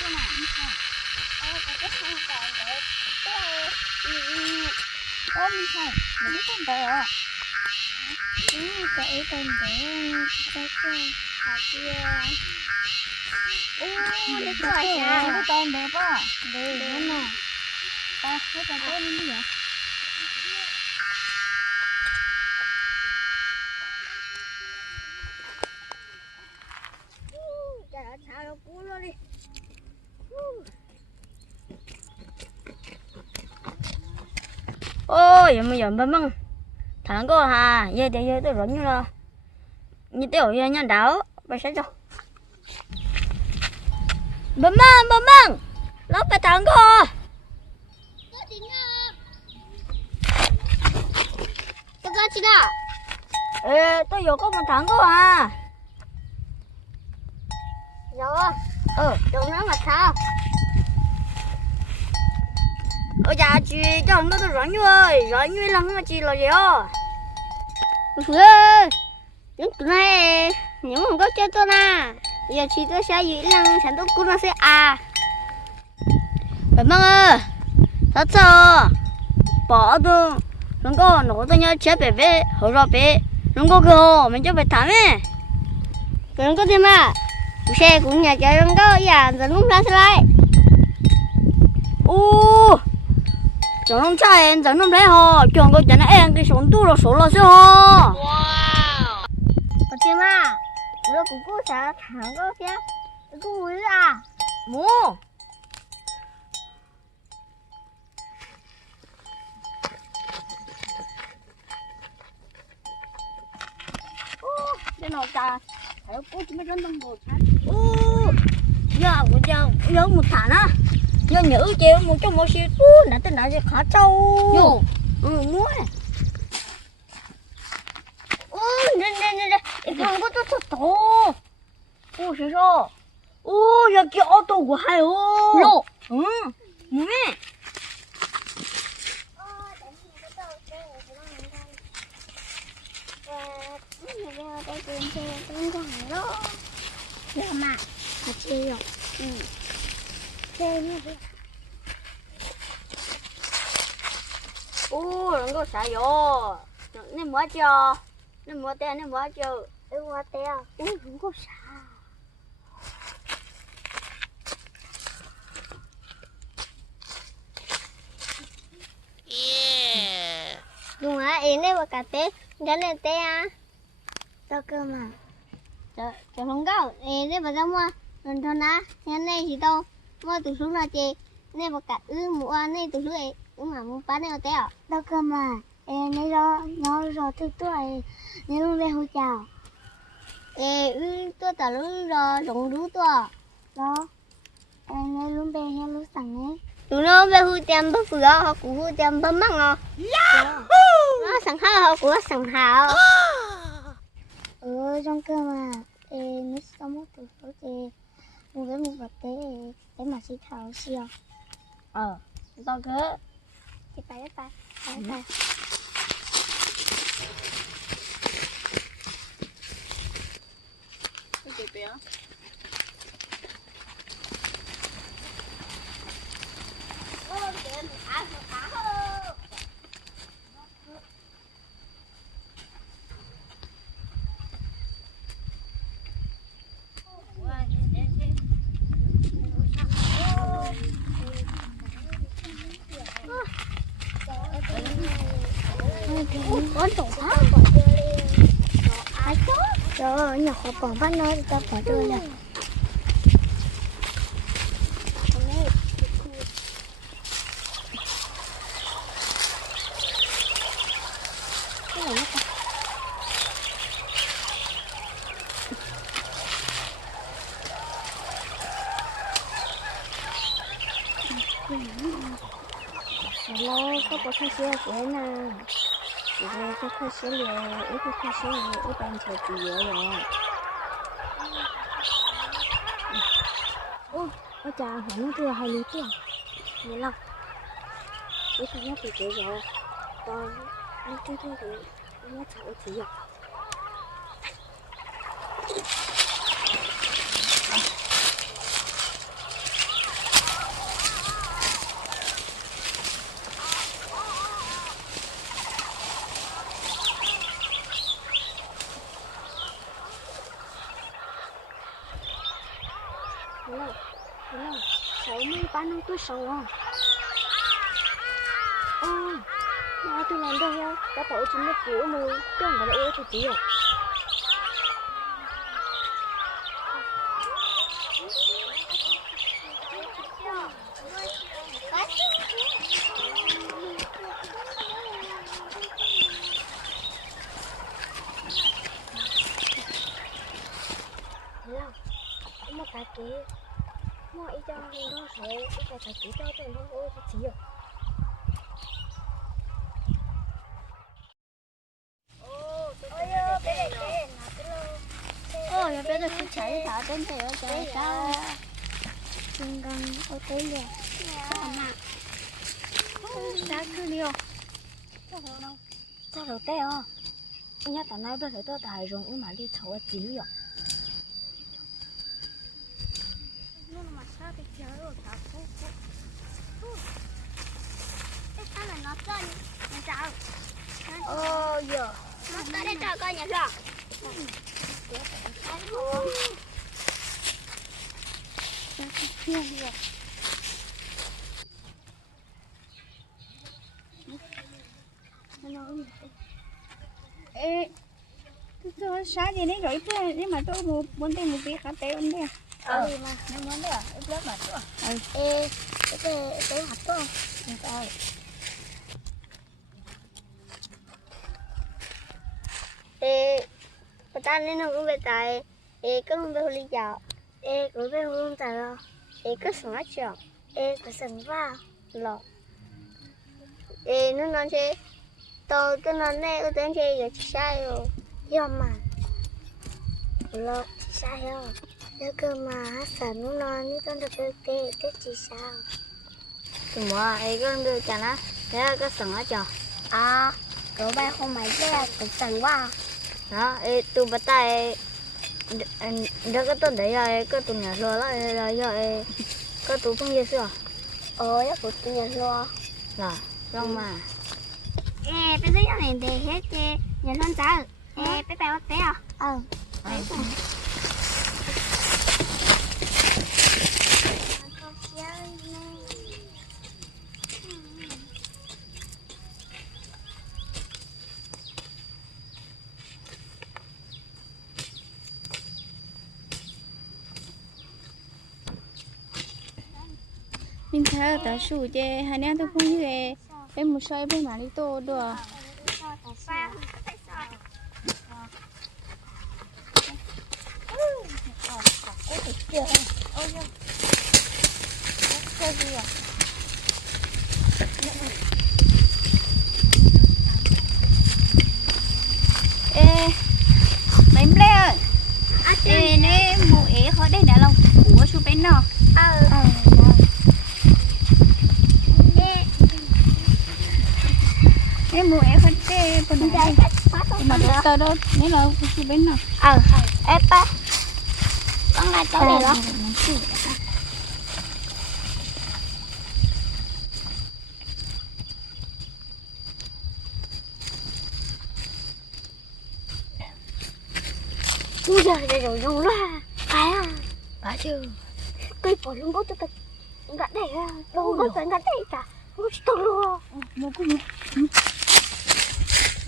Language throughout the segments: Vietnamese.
cái này không phải. Còn cái không còn được. Không phải, mình không được. Cái con để cái kia. Nó coi sao? Cái con đẹp á. Đẹp nè. Ta thấy con tên như vậy. Trời ơi, sao đâu cuốn nó đi. ôi giờ giờ măng thằng có hà giờ thì giờ tôi rảnh như là như tiểu giờ nhân đảo bây sẽ cho bấm măng lóc cái thằng có Tôi có chị nào? ê tôi vừa có một thằng có à Rồi. Đừng nói mà sao? ôi dạ chị cho nó tôi rảnh như là mà chị là gì á Những cái này những không có chơi tôi nè. Giờ chị tôi sẽ giữ lăng sản tôi cũng nó sẽ bấm măng ơi thật sao bỏ tôi nó có nổ tôi nhớ chết bé hồi rồi bé nó có cơ hội mình cho phải thắng ấy Đừng có thêm à. Xe cũng nhà chơi đừng có giờ dẫn lúc ra lại. ô chẳng không chạy em chẳng không thấy họ chọn cái chẳng em cái số là sao họ Có thêm à. Rồi cũng có sẽ thẳng có xe. Cũng vui à. mù cái nào ta thấy cô chỉ mới đến đông bồ sát giờ một thằng á giờ nhớ chiều một trong một xíu nãy tên nãy giờ khá trâu mua Nè không có tốt ô sao sao giờ kia ô tô của hai ô mẹ Dạ mà chơi rồi. Chơi như vậy. nó có xả vô nên mở cho nên mở tên nên mở cho Qua teo. Không có xả. Đúng á, em đây vào cà tê, cho nên tê à. Sao cơ mà? Trời không có, em đây vào đâu mua, lần thôi á, em đây thì đâu, mua từ xuống là chị, nên vào cà mua nên từ xuống ấy, mà mua bán này tê à? Đâu cơ mà, em đây đó, nó rồi từ tuổi, nên luôn đây hỗ chào. Tôi tao luôn rồi, rụng đủ tôi. Đó, em đây luôn bè hay luôn sẵn ấy. Tụi nó về hưu tiền bớt vừa họ cũng hưu tiền bớt mắc ngò nó sẵn hao họ cũng sẵn hao trong cơ mà nó xong mất từ số thì một cái một vật tế mà xí thảo siêu tao cứ thì phải cái gì vậy con trổ phá trời ơi nhỏ bỏ bắt nó tao phải đưa nè Hello, có bộ khai xe của em nè. Rồi có khai xe rồi, ít có khai xe rồi, ít bạn chờ chị dễ rồi. Ôi chà, hỏi nó chưa hay lý chưa? Nghe lòng. Ít không nhắc thì dễ rồi. Còn anh chưa rồi, nó chào chị rồi. 63 năm tôi sống à? Mà tôi làm đâu nha? Đã bảo chúng nó cứu mùi, chứ không phải là ôi thì chỉ à? Mà cái kia mà ý cho nó sợ ý cho cái kia cho tên nó ôi thì chỉ à? Ôi, bây giờ cứ chạy thả đến thế ở chạy sao? Đừng cần ô tô rồi. Sao cứ đi không? Sao rồi té à? Anh nhắc tao nói bây giờ tôi đại rồi mà đi thầu chỉ rồi. Nó mà sao thì chờ rồi thả phút. Cái sao là nó chân, nó sao? Giờ Nó tới đây cho coi nhà rồi. ê tôi sáng gì đấy rồi nhưng mà tôi muốn tìm một cái khát tê bên đây Mà nhưng muốn đấy à ít lớp mà tôi ê cái hạt to sao ê ta nên nó cũng về tại ê cái không về hồ ly dạo ê cũng về hồ ly tại rồi ê cái sừng á chợ ê cái sừng vào lọ ê nó nói thế tôi cái nó này cái tên chơi giờ sai rồi do mà lọ sai rồi nếu cơ mà sẵn nó nói như con được cái chỉ sao tụi mò ê con được chả nó thế cái sừng á chợ à cậu bay không mấy cái sừng vào đó tụi bắt tay đó cái tôi đấy là cái tụi nhà lúa là giờ cái tụi không gì xưa cái tụi nhà lúa là rong mà bây giờ này để hết nhà lúa trái bé bé bắt té à mình thấy ở sủ chè hai anh tôi không như vậy em một xoay bên mà đi tô đùa bánh lê nè mua ế khỏi đây đã lòng của chú bánh nọ em mua ế khỏi đây còn đây mà tao đâu nếu là chú bánh nọ ép á con này cháu này đó bây giờ đây rồi dùng ra phải chứ cây bỏ luôn có cho ta gặt đây ra đâu có phải gặt đây cả không có luôn mua cũng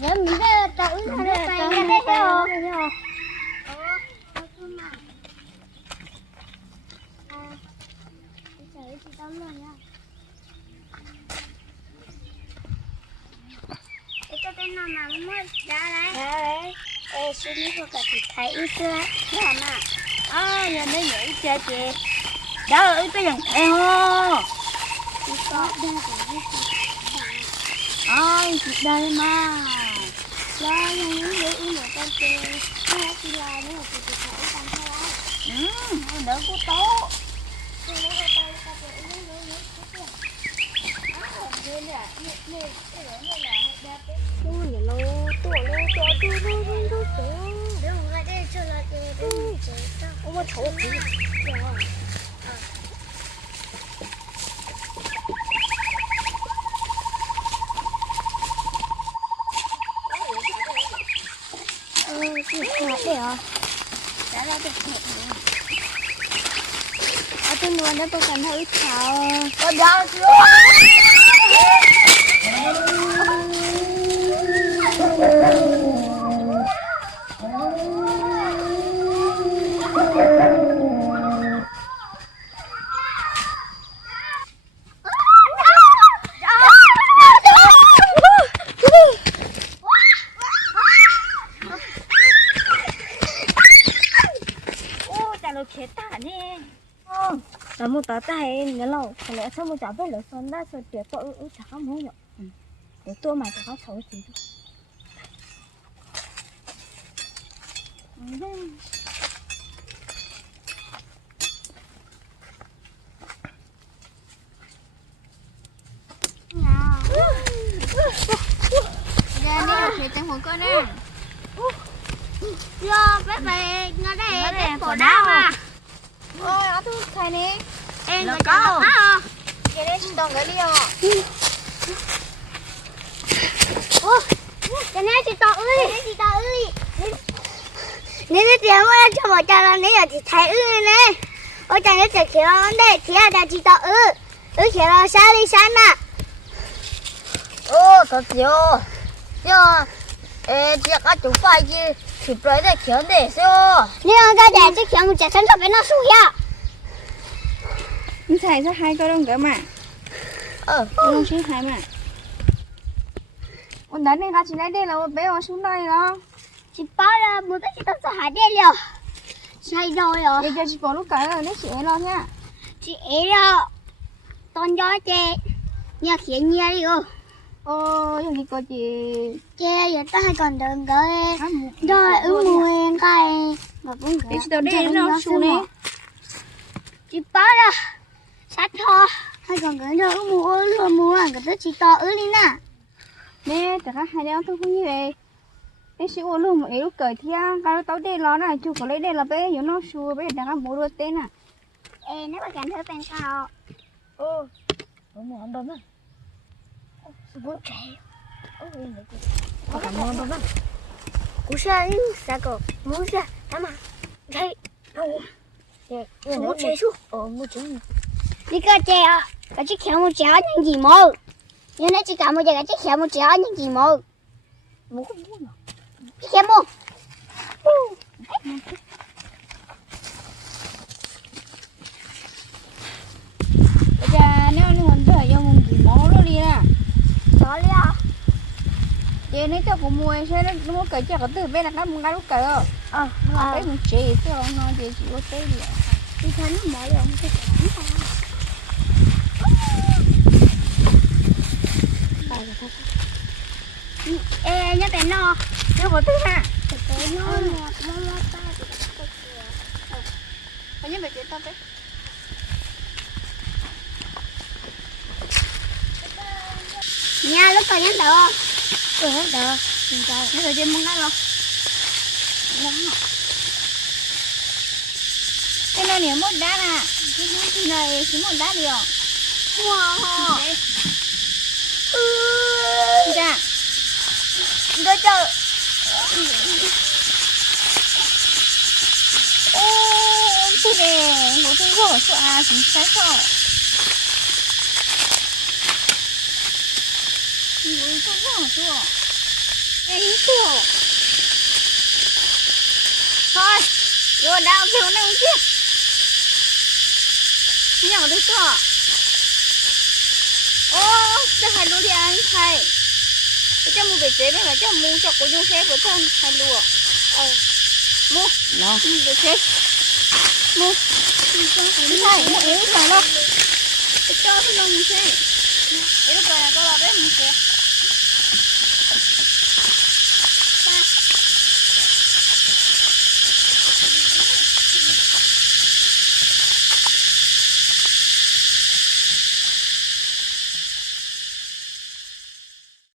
để mình ra tự ra đây thôi cái tên nào mà mới ra đấy suy nghĩ của cả thì thấy ít chưa thế mà giờ nó nhảy chơi chị đó ít cái dần em hô ôi chị đây mà đó những người con chơi hay thì là nếu mà chị thấy con thôi đỡ có tốt Xin đùa để tôi cảm thấy sợ. Con ra chưa? Là một tờ tay nhớ lâu, có lẽ sao một cháu biết là son đã sợ tiệt tôi chả có muốn nhở. Để tôi mà chả có xấu gì đâu. Giờ đi học trong một con nè. Yo, bé về ngồi đây để cổ đau à. Ôi, nó thu thầy nè. Em có có à. Cái đấy xin đồng cái đi à. Ô, cái này chị tao ơi, cái này chị tao ơi. Nếu như tiếng ơi cho một cha là nếu chị thấy ơi nè. Ôi chẳng nếu chị khiến nó đây, thì là chị tao ơi. Khiến nó xa đi xa nè. Ô, thật nhiều. Giờ, chị có chủ phải chứ. Thì bây giờ khiến để sao? Nếu mà cái này chị khiến một trẻ thân thật với nó xui à. Anh thầy sao hai câu đông cả mà. Không xin hai mà. Ủa đánh này là chị lấy đây là bé ở xuống đây đó. Chị bảo là muốn tới chị tao sẽ hại đây liều. Sai rồi rồi. Bây giờ chị bỏ lúc cái rồi đấy chị ấy lo nha. Chị ấy rồi. Con gió chê. Nhà khiến nhà đi ơ. Giờ thì cô chị. Chê giờ ta hay còn đừng gửi. Rồi mùi cái. Mà cũng gửi. Để chị tao đây nó xuống đi. Chị bảo là sát thôi. Hay còn gửi rồi mua cái tới chị to ứ đi nè. Nè, tất cả hai đứa tôi không như vậy. Em sẽ uống luôn một ít lúc cởi theo. Cái tao đây lo này, chú có lấy đây là bé, nó xua bé đang ăn bố đôi tên à. Ê, nếu mà cảm thấy bên cao. Mau ăn bơm á. Bố trẻ. Cảm ơn bơm á. Cú xe sao cậu muốn xe tắm à? Đây. Một chế xuống. Một chế. Đi cơ chè à. Cái chiếc khéo một chéo những gì mơ. Nhưng nếu chỉ cả một cái chiếc khéo một chéo những gì mơ. Bố không muốn à? Chiếc khéo một. Bây giờ nếu như mình đợi cho mình chỉ món nó đi nè. Đó đi à. Chị nếu cho cô mua sẽ nó cởi cho cái từ bên là cái một cái lúc cởi rồi. Cái một chị chứ không nói chị chỉ có cái gì. Đi thấy nó mở rồi không có ê, nhớ tên nó. Nó có thứ ha. Tên nó. Có nhớ về chuyện tao đấy. Nha, lúc coi nhắn được không? Hết được. Nó rồi trên mông cái luôn. Cái nó nè một đá nè. Cái này chỉ một đá đi rồi. Wow. Dạ. Đứa chờ. Tôi nè, tôi có sợ à, chúng sai sợ. Tôi có sợ. Ê, sợ. Thôi, rồi đau thiếu này không chết. Nhỏ tôi sợ. Chắc hai lúa đi anh thầy. Chắc mua về chế bên là chắc mua cho cô dung xe của thân hai lúa. Mua. Nó. Về chế. Mua. Thầy, mua yếu thầy đâu. Cho nó như thế. Yếu cái này có là bé mua xe.